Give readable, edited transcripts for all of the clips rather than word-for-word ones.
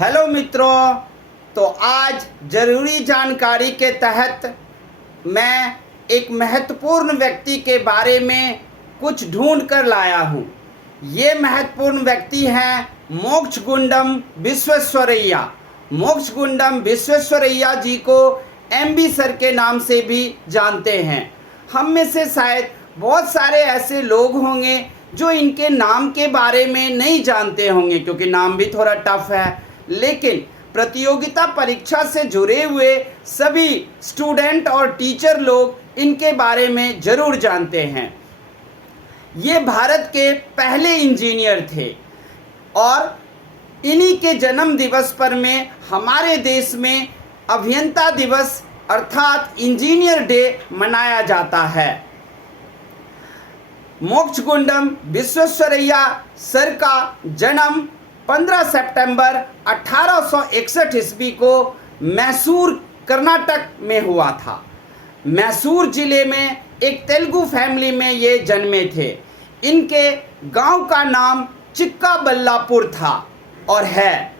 Hello मित्रों, तो आज ज़रूरी जानकारी के तहत मैं एक महत्वपूर्ण व्यक्ति के बारे में कुछ ढूंढ कर लाया हूँ। ये महत्वपूर्ण व्यक्ति हैं मोक्षगुंडम विश्वेश्वरैया। मोक्षगुंडम विश्वेश्वरैया जी को एमबी सर के नाम से भी जानते हैं। हम में से शायद बहुत सारे ऐसे लोग होंगे जो इनके नाम के बारे में नहीं जानते होंगे, क्योंकि नाम भी थोड़ा टफ है। लेकिन प्रतियोगिता परीक्षा से जुड़े हुए सभी स्टूडेंट और टीचर लोग इनके बारे में ज़रूर जानते हैं। ये भारत के पहले इंजीनियर थे और इन्हीं के जन्म दिवस पर में हमारे देश में अभियंता दिवस अर्थात इंजीनियर डे मनाया जाता है। मोक्षगुंडम विश्वेश्वरैया सर का जन्म 15 सितंबर 1861 ईस्वी को मैसूर कर्नाटक में हुआ था। मैसूर जिले में एक तेलुगु फैमिली में ये जन्मे थे। इनके गांव का नाम चिक्काबल्लापुर था और है।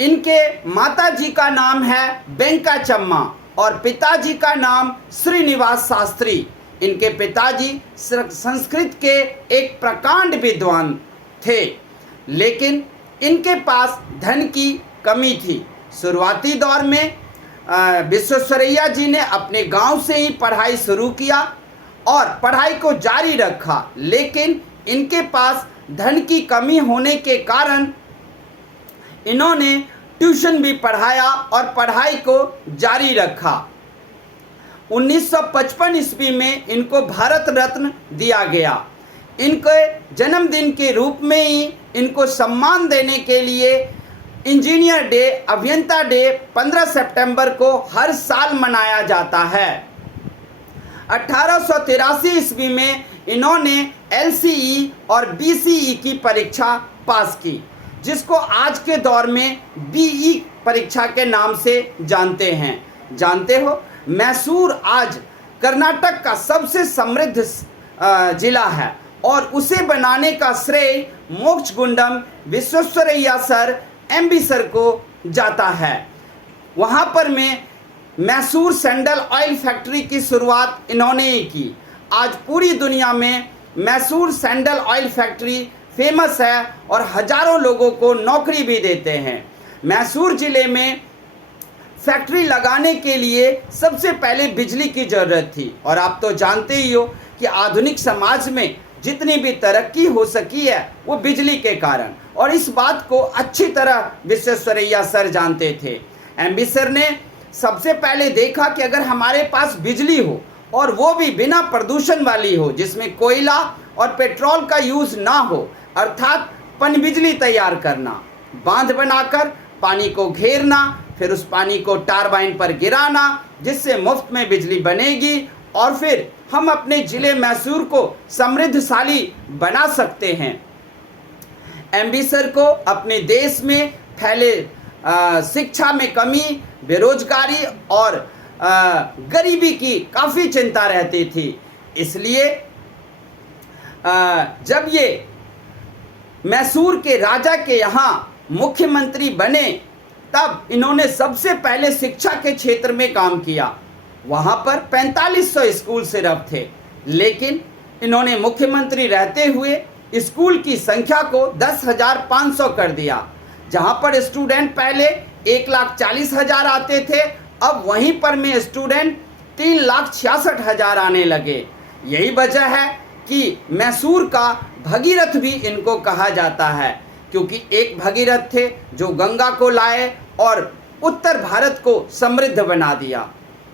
इनके माताजी का नाम है वेंकाचम्मा और पिताजी का नाम श्रीनिवास शास्त्री। इनके पिताजी संस्कृत के एक प्रकांड विद्वान थे, लेकिन इनके पास धन की कमी थी। शुरुआती दौर में विश्वेश्वरैया जी ने अपने गांव से ही पढ़ाई शुरू किया और पढ़ाई को जारी रखा, लेकिन इनके पास धन की कमी होने के कारण इन्होंने ट्यूशन भी पढ़ाया और पढ़ाई को जारी रखा। 1955 ईस्वी में इनको भारत रत्न दिया गया। इनके जन्मदिन के रूप में ही इनको सम्मान देने के लिए इंजीनियर डे, अभियंता डे 15 सितंबर को हर साल मनाया जाता है। 1883 ईस्वी में इन्होंने LCE और BCE की परीक्षा पास की, जिसको आज के दौर में BE परीक्षा के नाम से जानते हैं। जानते हो, मैसूर आज कर्नाटक का सबसे समृद्ध जिला है और उसे बनाने का श्रेय Mokshagundam Visvesvaraya sir MB sir को जाता है। वहाँ पर में मैसूर सैंडल ऑयल फैक्ट्री की शुरुआत इन्होंने ही की। आज पूरी दुनिया में Mysore sandal oil factory famous है और हजारों लोगों को नौकरी भी देते हैं। मैसूर ज़िले में फैक्ट्री लगाने के लिए सबसे पहले बिजली की ज़रूरत थी और आप तो जानते ही हो कि आधुनिक समाज में जितनी भी तरक्की हो सकी है वो बिजली के कारण, और इस बात को अच्छी तरह विश्वेश्वरैया सर जानते थे। MB सर ने सबसे पहले देखा कि अगर हमारे पास बिजली हो और वो भी बिना प्रदूषण वाली हो, जिसमें कोयला और पेट्रोल का यूज़ ना हो, अर्थात पनबिजली तैयार करना, बांध बनाकर पानी को घेरना, फिर उस पानी को टरबाइन पर गिराना जिससे मुफ्त में बिजली बनेगी और फिर हम अपने ज़िले मैसूर को समृद्धशाली बना सकते हैं। MB सर को अपने देश में फैले शिक्षा में कमी, बेरोजगारी और गरीबी की काफ़ी चिंता रहती थी। इसलिए जब ये मैसूर के राजा के यहाँ मुख्यमंत्री बने, तब इन्होंने सबसे पहले शिक्षा के क्षेत्र में काम किया। वहाँ पर 4500 स्कूल सिर्फ थे, लेकिन इन्होंने मुख्यमंत्री रहते हुए स्कूल की संख्या को 10,500 कर दिया। जहाँ पर स्टूडेंट पहले 1,40,000 आते थे, अब वहीं पर में स्टूडेंट 3,66,000 आने लगे। यही वजह है कि मैसूर का भगीरथ भी इनको कहा जाता है, क्योंकि एक भगीरथ थे जो गंगा को लाए और उत्तर भारत को समृद्ध बना दिया।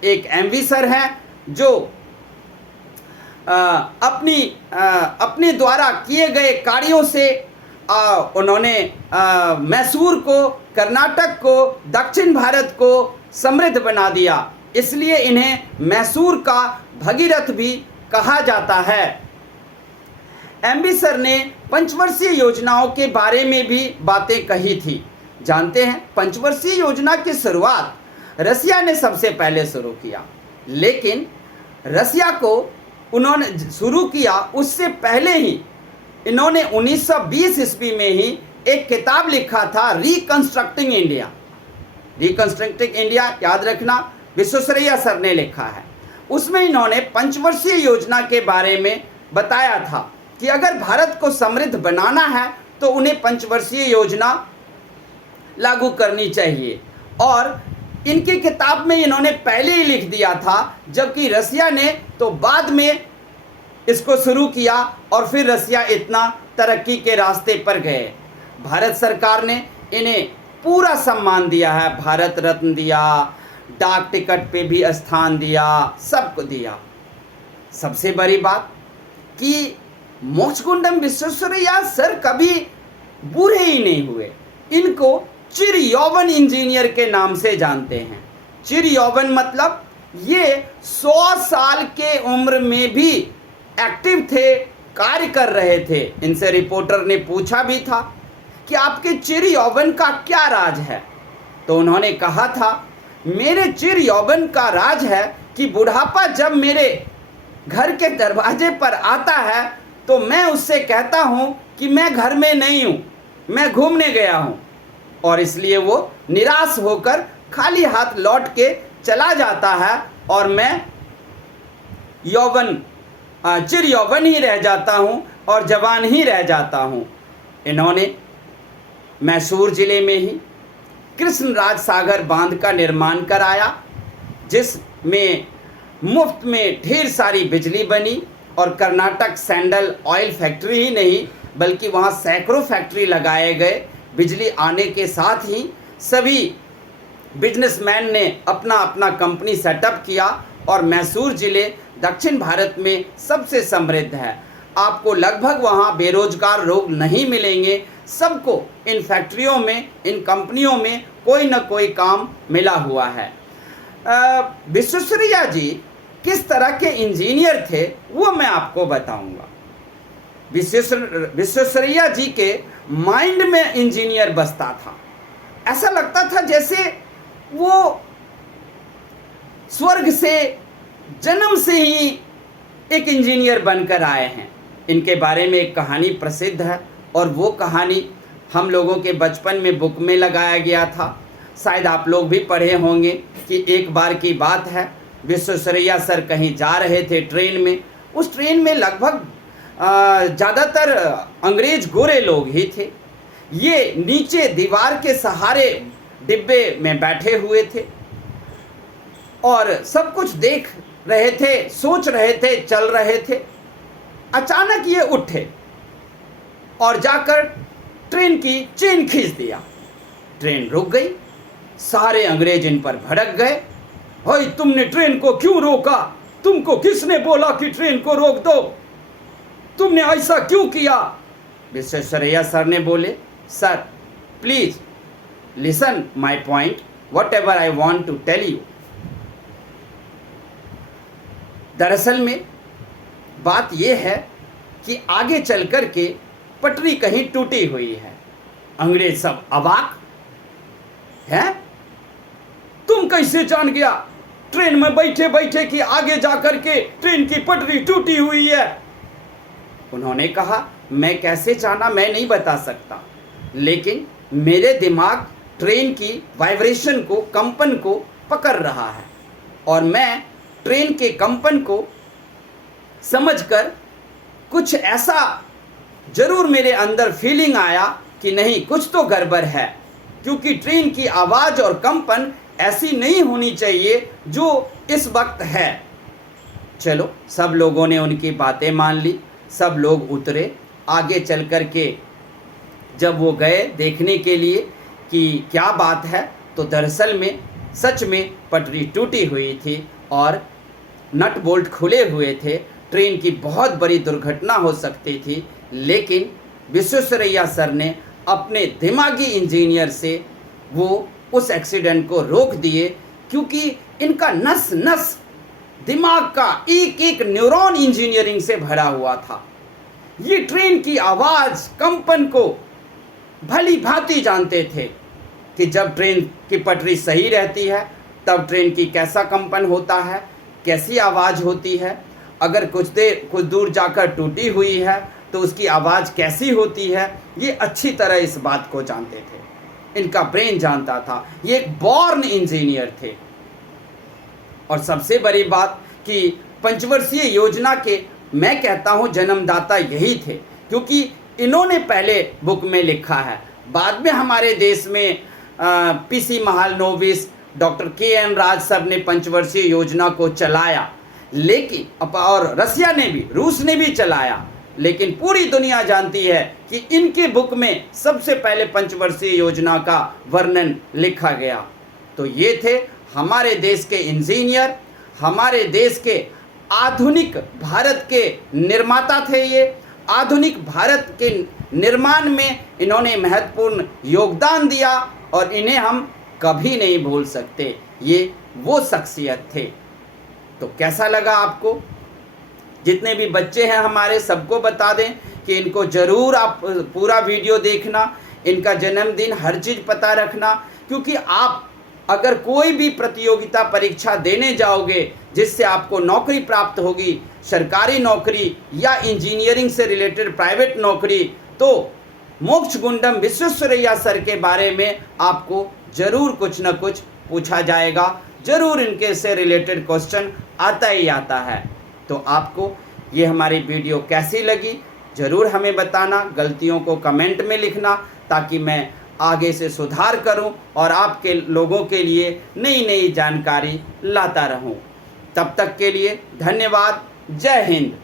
एक MB सर हैं जो अपने द्वारा किए गए कार्यों से उन्होंने मैसूर को, कर्नाटक को, दक्षिण भारत को समृद्ध बना दिया। इसलिए इन्हें मैसूर का भगीरथ भी कहा जाता है। MB सर ने पंचवर्षीय योजनाओं के बारे में भी बातें कही थी। जानते हैं, पंचवर्षीय योजना की शुरुआत रसिया ने सबसे पहले शुरू किया, लेकिन रसिया को उन्होंने शुरू किया उससे पहले ही इन्होंने 1920 ईस्वी में ही एक किताब लिखा था रिकंस्ट्रक्टिंग इंडिया। रिकंस्ट्रक्टिंग इंडिया याद रखना विश्वेश्वरैया सर ने लिखा है। उसमें इन्होंने पंचवर्षीय योजना के बारे में बताया था कि अगर भारत को समृद्ध बनाना है तो उन्हें पंचवर्षीय योजना लागू करनी चाहिए। और इनकी किताब में इन्होंने पहले ही लिख दिया था, जबकि रसिया ने तो बाद में इसको शुरू किया और फिर रसिया इतना तरक्की के रास्ते पर गए। भारत सरकार ने इन्हें पूरा सम्मान दिया है, भारत रत्न दिया, डाक टिकट पे भी स्थान दिया, सबको दिया। सबसे बड़ी बात कि मोक्षगुंडम विश्वेश्वरैया सर कभी बूढ़े ही नहीं हुए। इनको चिर यौवन इंजीनियर के नाम से जानते हैं। चिर यौवन मतलब ये 100 साल के उम्र में भी एक्टिव थे, कार्य कर रहे थे। इनसे रिपोर्टर ने पूछा भी था कि आपके चिर यौवन का क्या राज है, तो उन्होंने कहा था मेरे चिर यौवन का राज है कि बुढ़ापा जब मेरे घर के दरवाजे पर आता है तो मैं उससे कहता हूँ कि मैं घर में नहीं हूँ, मैं घूमने गया हूँ, और इसलिए वो निराश होकर खाली हाथ लौट के चला जाता है और मैं चिर यौवन ही रह जाता हूँ और जवान ही रह जाता हूँ। इन्होंने मैसूर जिले में ही कृष्णराज सागर बांध का निर्माण कराया, जिसमें मुफ्त में ढेर सारी बिजली बनी और कर्नाटक सैंडल ऑयल फैक्ट्री ही नहीं बल्कि वहाँ सैकड़ों फैक्ट्री लगाए गए। बिजली आने के साथ ही सभी बिजनेसमैन ने अपना अपना कंपनी सेटअप किया और मैसूर जिले दक्षिण भारत में सबसे समृद्ध है। आपको लगभग वहाँ बेरोजगार लोग नहीं मिलेंगे, सबको इन फैक्ट्रियों में, इन कंपनियों में कोई न कोई काम मिला हुआ है। विश्वेश्वरैया जी किस तरह के इंजीनियर थे वो मैं आपको बताऊंगा। विश्वेश्वरैया जी के माइंड में इंजीनियर बसता था। ऐसा लगता था जैसे वो स्वर्ग से जन्म से ही एक इंजीनियर बनकर आए हैं। इनके बारे में एक कहानी प्रसिद्ध है और वो कहानी हम लोगों के बचपन में बुक में लगाया गया था। शायद आप लोग भी पढ़े होंगे कि एक बार की बात है, विश्वेश्वरैया सर कहीं जा रहे थे ट्रेन में। उस ट्रेन में लगभग ज़्यादातर अंग्रेज गोरे लोग ही थे। ये नीचे दीवार के सहारे डिब्बे में बैठे हुए थे और सब कुछ देख रहे थे, सोच रहे थे, चल रहे थे। अचानक ये उठे और जाकर ट्रेन की चेन खींच दिया। ट्रेन रुक गई। सारे अंग्रेज इन पर भड़क गए, भाई तुमने ट्रेन को क्यों रोका? तुमको किसने बोला कि ट्रेन को रोक दो? तुमने ऐसा क्यों किया? विश्वेश्वरैया सर ने बोले, sir please listen my point, whatever I want to tell you. दरअसल में बात यह है कि आगे चल कर के पटरी कहीं टूटी हुई है। अंग्रेज सब अवाक है, तुम कैसे जान गया ट्रेन में बैठे बैठे कि आगे जाकर के ट्रेन की पटरी टूटी हुई है? उन्होंने कहा, मैं कैसे जाना मैं नहीं बता सकता, लेकिन मेरे दिमाग ट्रेन की वाइब्रेशन को, कंपन को पकड़ रहा है और मैं ट्रेन के कंपन को समझकर कुछ ऐसा जरूर मेरे अंदर फीलिंग आया कि नहीं कुछ तो गड़बड़ है, क्योंकि ट्रेन की आवाज़ और कंपन ऐसी नहीं होनी चाहिए जो इस वक्त है। चलो, सब लोगों ने उनकी बातें मान ली, सब लोग उतरे। आगे चल कर के जब वो गए देखने के लिए कि क्या बात है, तो दरअसल में सच में पटरी टूटी हुई थी और नट बोल्ट खुले हुए थे। ट्रेन की बहुत बड़ी दुर्घटना हो सकती थी, लेकिन विश्वेश्वरैया सर ने अपने दिमागी इंजीनियर से वो उस एक्सीडेंट को रोक दिए, क्योंकि इनका नस नस दिमाग का एक एक न्यूरॉन इंजीनियरिंग से भरा हुआ था। ये ट्रेन की आवाज़, कंपन को भली भांति जानते थे कि जब ट्रेन की पटरी सही रहती है तब ट्रेन की कैसा कंपन होता है, कैसी आवाज़ होती है। अगर कुछ दूर जाकर टूटी हुई है तो उसकी आवाज़ कैसी होती है ये अच्छी तरह इस बात को जानते थे। इनका ब्रेन जानता था, ये एक बॉर्न इंजीनियर थे। और सबसे बड़ी बात कि पंचवर्षीय योजना के मैं कहता हूँ जन्मदाता यही थे, क्योंकि इन्होंने पहले बुक में लिखा है। बाद में हमारे देश में पीसी महालनोबिस, डॉक्टर के.एन. राज सब ने पंचवर्षीय योजना को चलाया, लेकिन और रसिया ने भी, रूस ने भी चलाया, लेकिन पूरी दुनिया जानती है कि इनके बुक में सबसे पहले पंचवर्षीय योजना का वर्णन लिखा गया। तो ये थे हमारे देश के इंजीनियर, हमारे देश के आधुनिक भारत के निर्माता थे। ये आधुनिक भारत के निर्माण में इन्होंने महत्वपूर्ण योगदान दिया और इन्हें हम कभी नहीं भूल सकते। ये वो शख्सियत थे। तो कैसा लगा आपको? जितने भी बच्चे हैं हमारे, सबको बता दें कि इनको ज़रूर आप पूरा वीडियो देखना, इनका जन्मदिन, हर चीज़ पता रखना, क्योंकि आप अगर कोई भी प्रतियोगिता परीक्षा देने जाओगे जिससे आपको नौकरी प्राप्त होगी, सरकारी नौकरी या इंजीनियरिंग से रिलेटेड प्राइवेट नौकरी, तो मोक्षगुंडम विश्वेश्वरैया सर के बारे में आपको ज़रूर कुछ न कुछ पूछा जाएगा। ज़रूर इनके से रिलेटेड क्वेश्चन आता ही आता है। तो आपको ये हमारी वीडियो कैसी लगी ज़रूर हमें बताना, गलतियों को कमेंट में लिखना, ताकि मैं आगे से सुधार करूं और आपके लोगों के लिए नई नई जानकारी लाता रहूं। तब तक के लिए धन्यवाद। जय हिंद।